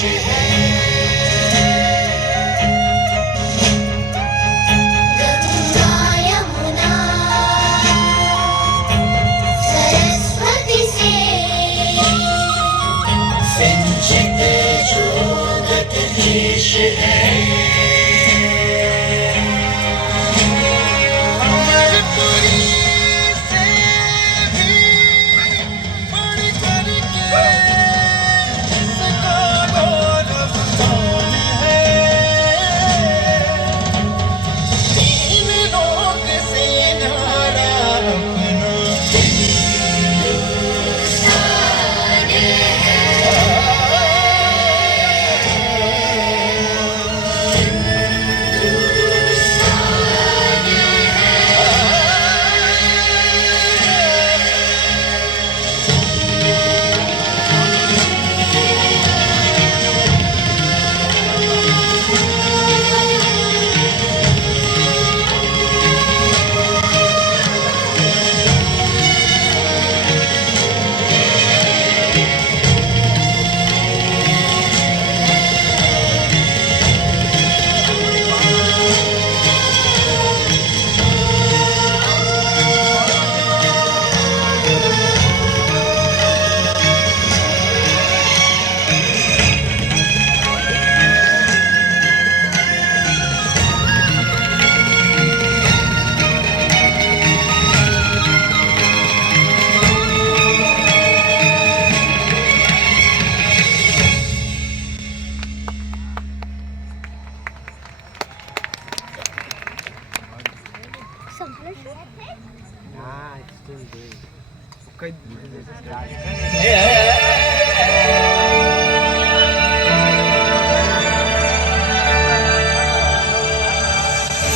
है। गंगा यमुना सरस्वती से सिंचित जोगत देश है।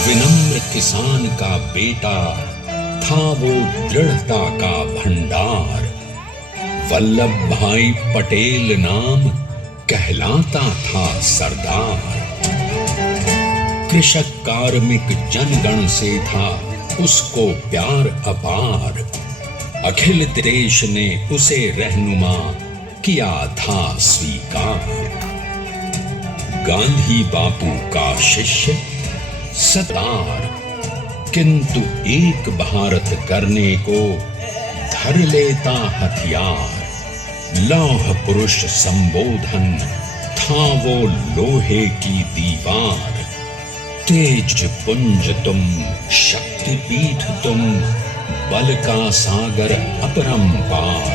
विनम्र किसान का बेटा था वो दृढ़ता का भंडार। वल्लभ भाई पटेल नाम कहलाता था सरदार। कृषक कार्मिक जनगण से था उसको प्यार अपार। अखिल देश ने उसे रहनुमा किया था स्वीकार। गांधी बापू का शिष्य सरदार, किंतु एक भारत करने को धर लेता हथियार। लौह पुरुष संबोधन था वो लोहे की दीवार। तेज पुंज तुम, शक्ति पीठ तुम, बल का सागर अपरंपार।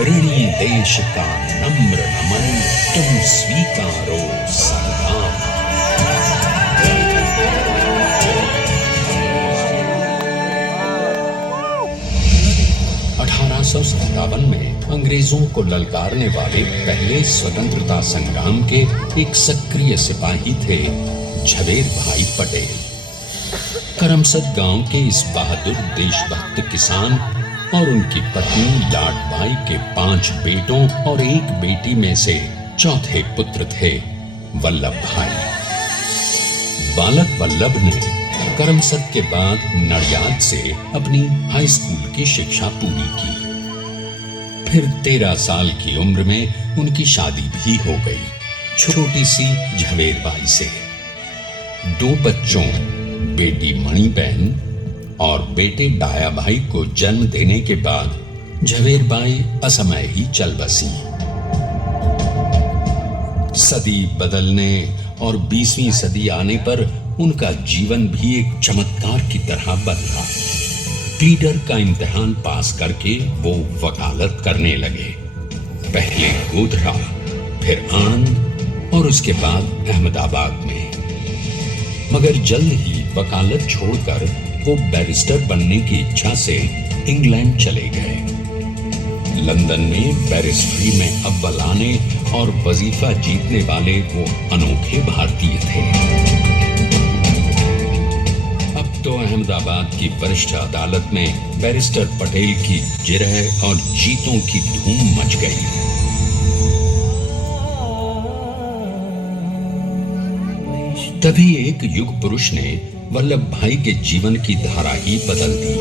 ऋणी देश का नम्र नमन तुम स्वीकारो सरदार। 1857 में अंग्रेजों को ललकारने वाले पहले स्वतंत्रता संग्राम के एक सक्रिय सिपाही थे झवेरभाई पटेल। करमसद गांव के इस बहादुर देशभक्त किसान और उनकी पत्नी लाडबाई के 5 बेटों और 1 बेटी में से चौथे पुत्र थे वल्लभ भाई। बालक वल्लभ ने करमसद के बाद नडियाद से अपनी हाई स्कूल की शिक्षा पूरी की। फिर 13 साल की उम्र में उनकी शादी भी हो गई छोटी सी झवेरबाई से। 2 बच्चों, बेटी मणिबहन और बेटे डाया भाई को जन्म देने के बाद झवेरबाई असमय ही चल बसी। सदी बदलने और 20वीं सदी आने पर उनका जीवन भी एक चमत्कार की तरह बदला। प्लीडर का इम्तिहान पास करके वो वकालत करने लगे। पहले गोधरा, फिर आणंद और उसके बाद अहमदाबाद में। मगर जल्द ही वकालत छोड़कर वो बैरिस्टर बनने की इच्छा से इंग्लैंड चले गए। लंदन में बैरिस्ट्री में अव्वल आने और वजीफा जीतने वाले वो अनोखे भारतीय थे। अब तो अहमदाबाद की वरिष्ठ अदालत में बैरिस्टर पटेल की जिरह और जीतों की धूम मच गई। तभी एक युग पुरुष ने वल्लभ भाई के जीवन की धारा ही बदल दी।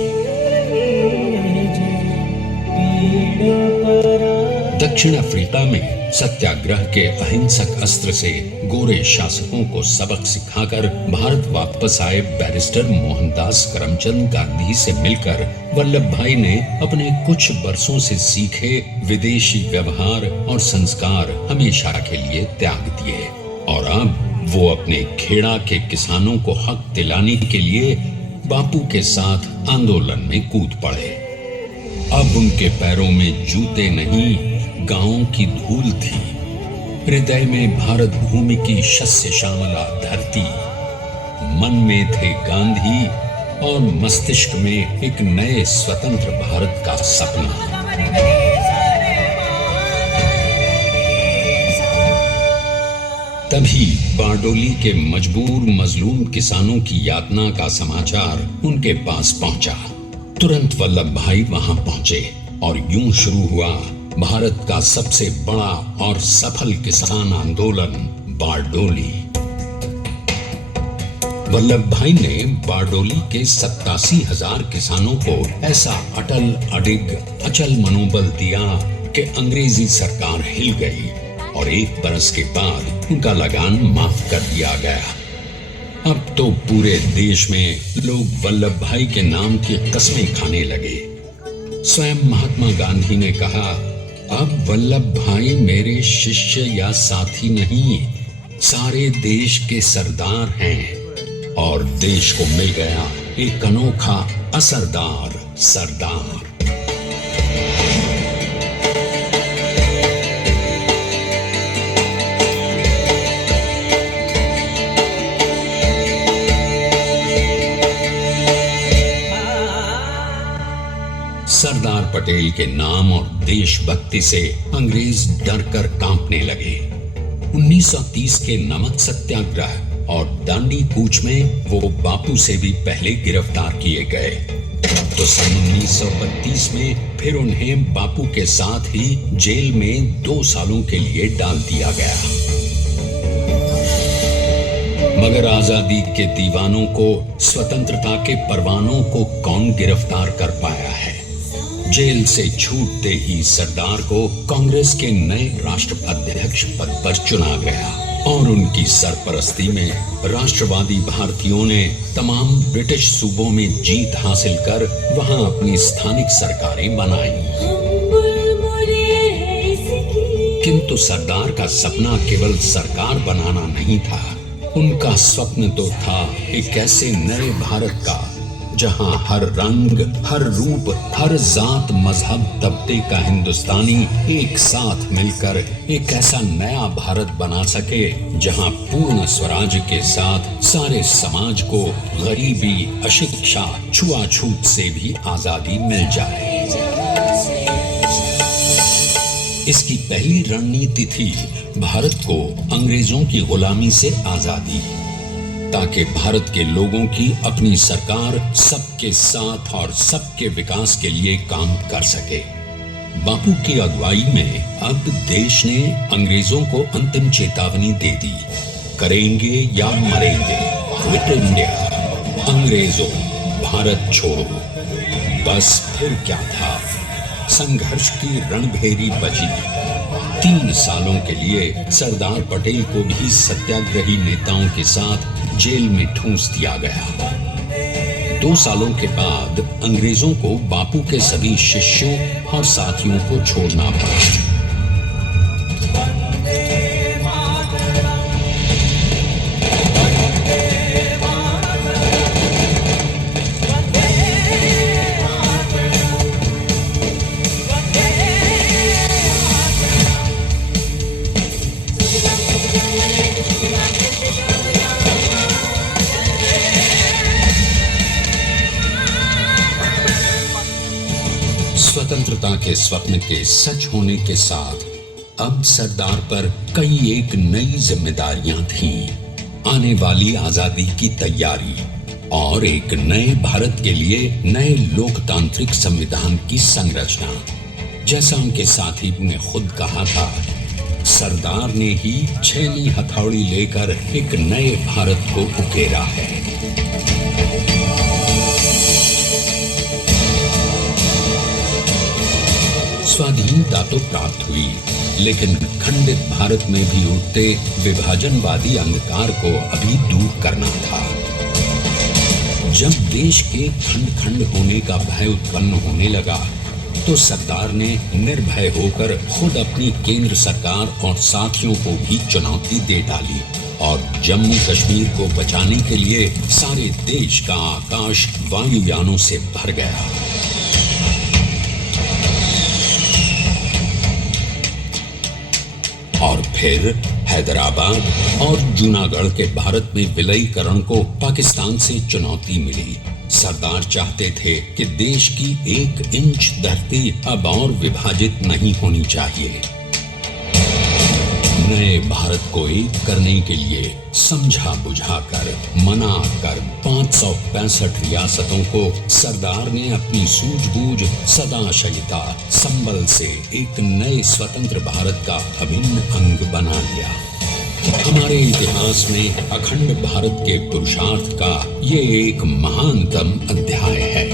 द दक्षिण अफ्रीका में सत्याग्रह के अहिंसक अस्त्र से गोरे शासकों को सबक सिखाकर भारत वापस आए बैरिस्टर मोहनदास करमचंद गांधी से मिलकर वल्लभ भाई ने अपने कुछ बरसों से सीखे विदेशी व्यवहार और संस्कार हमेशा के लिए त्याग दिए और अब वो अपने खेड़ा के किसानों को हक दिलाने के लिए बापू के साथ आंदोलन में कूद पड़े। अब उनके पैरों में जूते नहीं, गांवों की धूल थी। हृदय में भारत भूमि की शस्य श्यामला धरती, मन में थे गांधी और मस्तिष्क में एक नए स्वतंत्र भारत का सपना। तभी बारडोली के मजबूर मजलूम किसानों की यातना का समाचार उनके पास पहुंचा। तुरंत वल्लभ भाई वहां पहुंचे और यूं शुरू हुआ भारत का सबसे बड़ा और सफल किसान आंदोलन बारडोली। वल्लभ भाई ने बारडोली के 87,000 किसानों को ऐसा अटल अडिग अचल मनोबल दिया कि अंग्रेजी सरकार हिल गई और 1 बरस के बाद उनका लगान माफ कर दिया गया। अब तो पूरे देश में लोग वल्लभ भाई के नाम की कस्में खाने लगे। स्वयं महात्मा गांधी ने कहा, अब वल्लभ भाई मेरे शिष्य या साथी नहीं, सारे देश के सरदार हैं और देश को मिल गया एक अनोखा असरदार सरदार। सरदार पटेल के नाम और देशभक्ति से अंग्रेज डर कर कांपने लगे। 1930 के नमक सत्याग्रह और दांडी कूच में वो बापू से भी पहले गिरफ्तार किए गए। तो सन 1932 में फिर उन्हें बापू के साथ ही जेल में 2 सालों के लिए डाल दिया गया। मगर आजादी के दीवानों को, स्वतंत्रता के परवानों को कौन गिरफ्तार कर पाया है। जेल से छूटते ही सरदार को कांग्रेस के नए राष्ट्राध्यक्ष पद पर चुना गया और उनकी सरपरस्ती में राष्ट्रवादी भारतीयों ने तमाम ब्रिटिश सूबों में जीत हासिल कर वहां अपनी स्थानिक सरकारें बनाई। किंतु सरदार का सपना केवल सरकार बनाना नहीं था, उनका स्वप्न तो था एक ऐसे नए भारत का जहां हर रंग, हर रूप, हर जात, मजहब, तबके का हिंदुस्तानी एक साथ मिलकर एक ऐसा नया भारत बना सके जहां पूर्ण स्वराज के साथ सारे समाज को गरीबी, अशिक्षा, छुआछूत से भी आजादी मिल जाए। इसकी पहली रणनीति थी भारत को अंग्रेजों की गुलामी से आजादी, ताकि भारत के लोगों की अपनी सरकार सबके साथ और सबके विकास के लिए काम कर सके। बापू की अगुवाई में अब देश ने अंग्रेजों को अंतिम चेतावनी दे दी, करेंगे या मरेंगे, क्विट इंडिया, अंग्रेजों भारत छोड़ो। बस फिर क्या था, संघर्ष की रणभेरी बजी। 3 सालों के लिए सरदार पटेल को भी सत्याग्रही नेताओं के साथ जेल में ठूंस दिया गया। 2 सालों के बाद अंग्रेजों को बापू के सभी शिष्यों और साथियों को छोड़ना पड़ा। स्वतंत्रता के स्वप्न के सच होने के साथ अब सरदार पर कई एक नई जिम्मेदारियां थीं। आने वाली आजादी की तैयारी और एक नए भारत के लिए नए लोकतांत्रिक संविधान की संरचना। जैसा उनके साथी ने खुद कहा था, सरदार ने ही 6वीं हथौड़ी लेकर एक नए भारत को उकेरा है। स्वाधीनता तो प्राप्त हुई, लेकिन खंडित भारत में भी उठते विभाजनवादी अंधकार को अभी दूर करना था। जब देश के खंड खंड होने का भय उत्पन्न होने लगा, तो सरदार ने निर्भय होकर खुद अपनी केंद्र सरकार और साथियों को भी चुनौती दे डाली और जम्मू कश्मीर को बचाने के लिए सारे देश का आकाश वायुयानों से भर गया। और फिर हैदराबाद और जूनागढ़ के भारत में विलयीकरण को पाकिस्तान से चुनौती मिली। सरदार चाहते थे कि देश की 1 इंच धरती अब और विभाजित नहीं होनी चाहिए। नए भारत को एक करने के लिए समझा बुझाकर मना कर 565 रियासतों को सरदार ने अपनी सूझबूझ सदाशयिता संबल से एक नए स्वतंत्र भारत का अभिन्न अंग बना लिया। हमारे इतिहास में अखंड भारत के पुरुषार्थ का ये एक महानतम अध्याय है।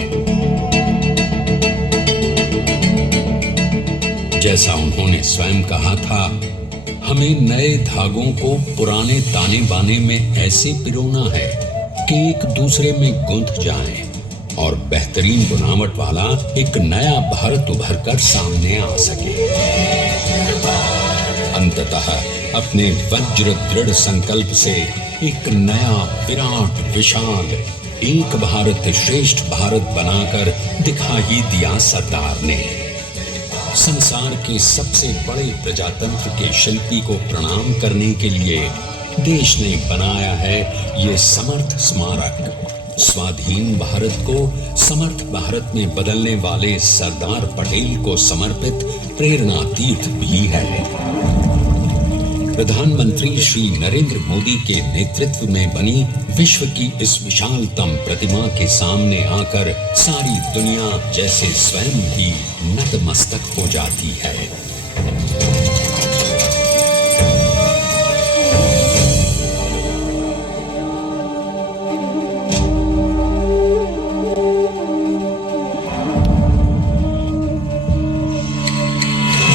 जैसा उन्होंने स्वयं कहा था, हमें नए धागों को पुराने ताने बाने में ऐसे पिरोना है कि एक दूसरे में गुंथ जाएं और बेहतरीन बनावट वाला एक नया भारत उभर कर सामने आ सके। अंततः अपने वज्र दृढ़ संकल्प से एक नया विराट विशाल एक भारत श्रेष्ठ भारत बनाकर दिखा ही दिया सरदार ने। संसार के सबसे बड़े प्रजातंत्र के शिल्पी को प्रणाम करने के लिए देश ने बनाया है ये समर्थ स्मारक। स्वाधीन भारत को समर्थ भारत में बदलने वाले सरदार पटेल को समर्पित प्रेरणा तीर्थ भी है। प्रधानमंत्री श्री नरेंद्र मोदी के नेतृत्व में बनी विश्व की इस विशालतम प्रतिमा के सामने आकर सारी दुनिया जैसे स्वयं भी नतमस्तक हो जाती है।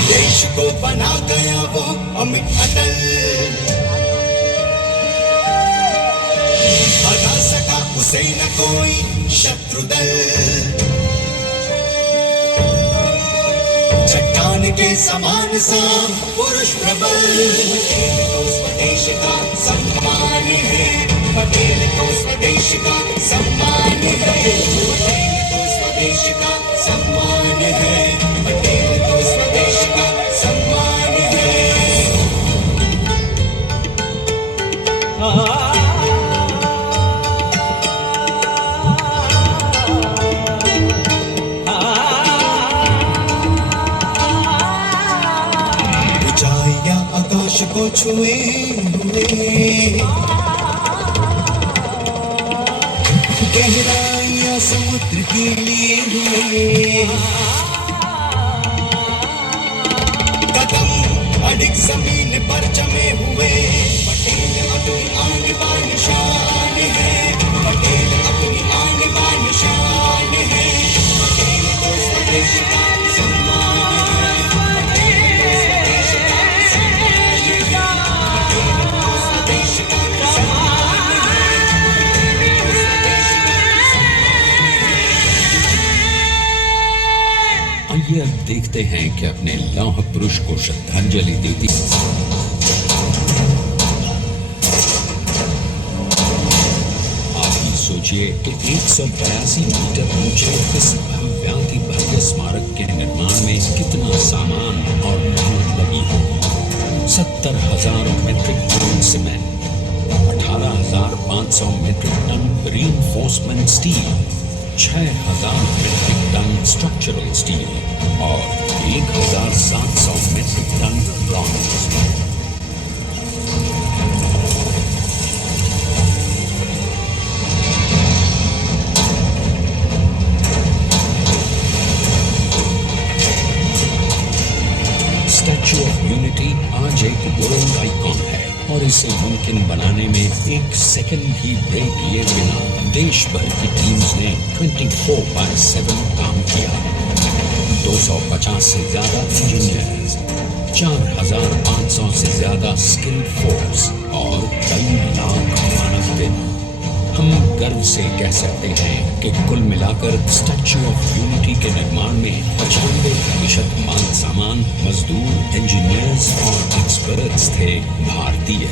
देश को बना गया वो अमिट अटल, हरा सका उसे न कोई शत्रु दल। चट्टान के समान सा पुरुष प्रबल, पटेल को स्वदेश का सम्मान है, पटेल को स्वदेश का सम्मान है, पटेल को स्वदेश का सम्मान है, पटेल को स्वदेश का सम्मान है। ऊंचाइयां आकाश को छुए हुए, गहराइयां समुद्र के लिए हुए, कदम अडिग जमीन पर जमे हुए। पटेल अपनी आन बान शान है, पटेल अपनी आन बान शान है, पटेल को स्वदेश का सम्मान है, पटेल को स्वदेश का सम्मान है, पटेल को स्वदेश का सम्मान है, पटेल को स्वदेश का सम्मान है। आइए अब देखते हैं कि अपने लौह पुरुष को श्रद्धांजलि देती सोचिए कि 182 मीटर ऊंचे इस भव्याति भव्य स्मारक के निर्माण में कितना सामान और मेहनत लगी होगी। 70,000 metric ton cement, 18,500 metric ton reinforcement steel, 6,000 metric ton structural steel और 1,700 metric ton bronze. Statue of unity आज एक वर्ल्ड आइकॉन है और इसे मुमकिन बनाने में एक सेकंड भी ब्रेक लिए बिना देश भर की टीम्स ने 24/7 काम किया। 250 से ज्यादा इंजीनियर्स, 4500 से ज्यादा स्किल्ड फोर्स और कई लाख मानव दिन। हम गर्व से कह सकते हैं कि कुल मिलाकर स्टैच्यू ऑफ यूनिटी के निर्माण में 95% माल सामान, मजदूर, इंजीनियर्स और एक्सपर्ट्स थे भारतीय।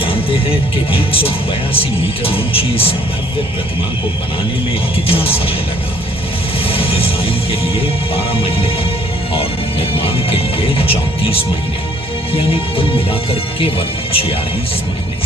जानते हैं कि 182 मीटर ऊंची इस भव्य प्रतिमा को बनाने में कितना समय लगा? डिजाइन के लिए 12 महीने और निर्माण के लिए 34 महीने, यानी कुल मिलाकर केवल 46 महीने।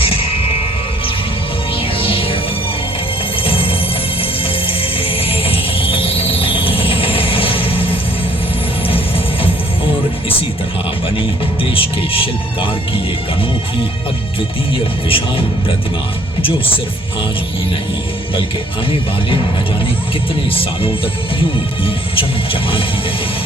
और इसी तरह बनी देश के शिल्पकार की एक अनोखी, अद्वितीय, विशाल प्रतिमा, जो सिर्फ आज ही नहीं बल्कि आने वाले न जाने कितने सालों तक यूं ही चमचमाती रहेगी।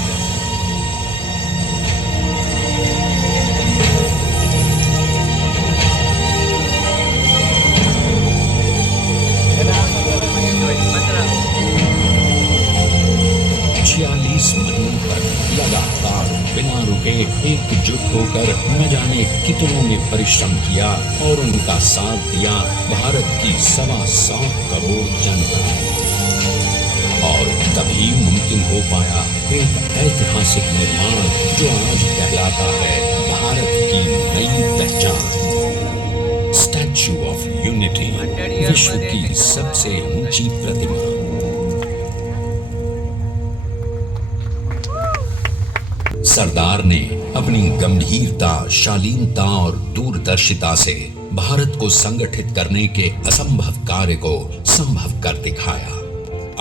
महीनों तक लगातार बिना रुके एकजुट होकर न जाने कितनों ने परिश्रम किया और उनका साथ दिया भारत की 125 करोड़ जनता। और तभी मुमकिन हो पाया एक ऐतिहासिक निर्माण जो आज कहलाता है भारत की नई पहचान। स्टैच्यू ऑफ यूनिटी, विश्व की सबसे ऊंची प्रतिमा। सरदार ने अपनी गंभीरता, शालीनता और दूरदर्शिता से भारत को संगठित करने के असंभव कार्य को संभव कर दिखाया।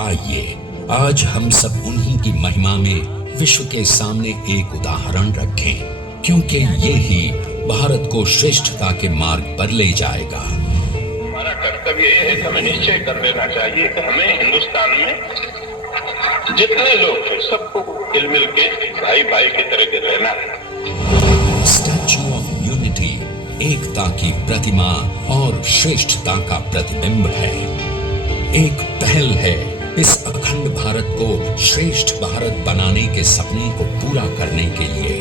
आइए आज हम सब उन्हीं की महिमा में विश्व के सामने एक उदाहरण रखें, क्योंकि ये ही भारत को श्रेष्ठता के मार्ग पर ले जाएगा। हमारा कर्तव्य ये है कि हमें निश्चय कर लेना चाहिए कि हमें हिंदुस्तान में जितने लोग हैं सबको मिल के भाई भाई की तरह के रहना है। स्टैच्यू ऑफ यूनिटी एकता की प्रतिमा और श्रेष्ठता का प्रतिबिंब है। एक पहल है इस अखंड भारत को श्रेष्ठ भारत बनाने के सपने को पूरा करने के लिए।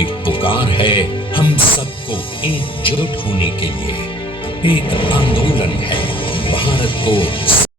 एक पुकार है हम सबको एकजुट होने के लिए। एक आंदोलन है भारत को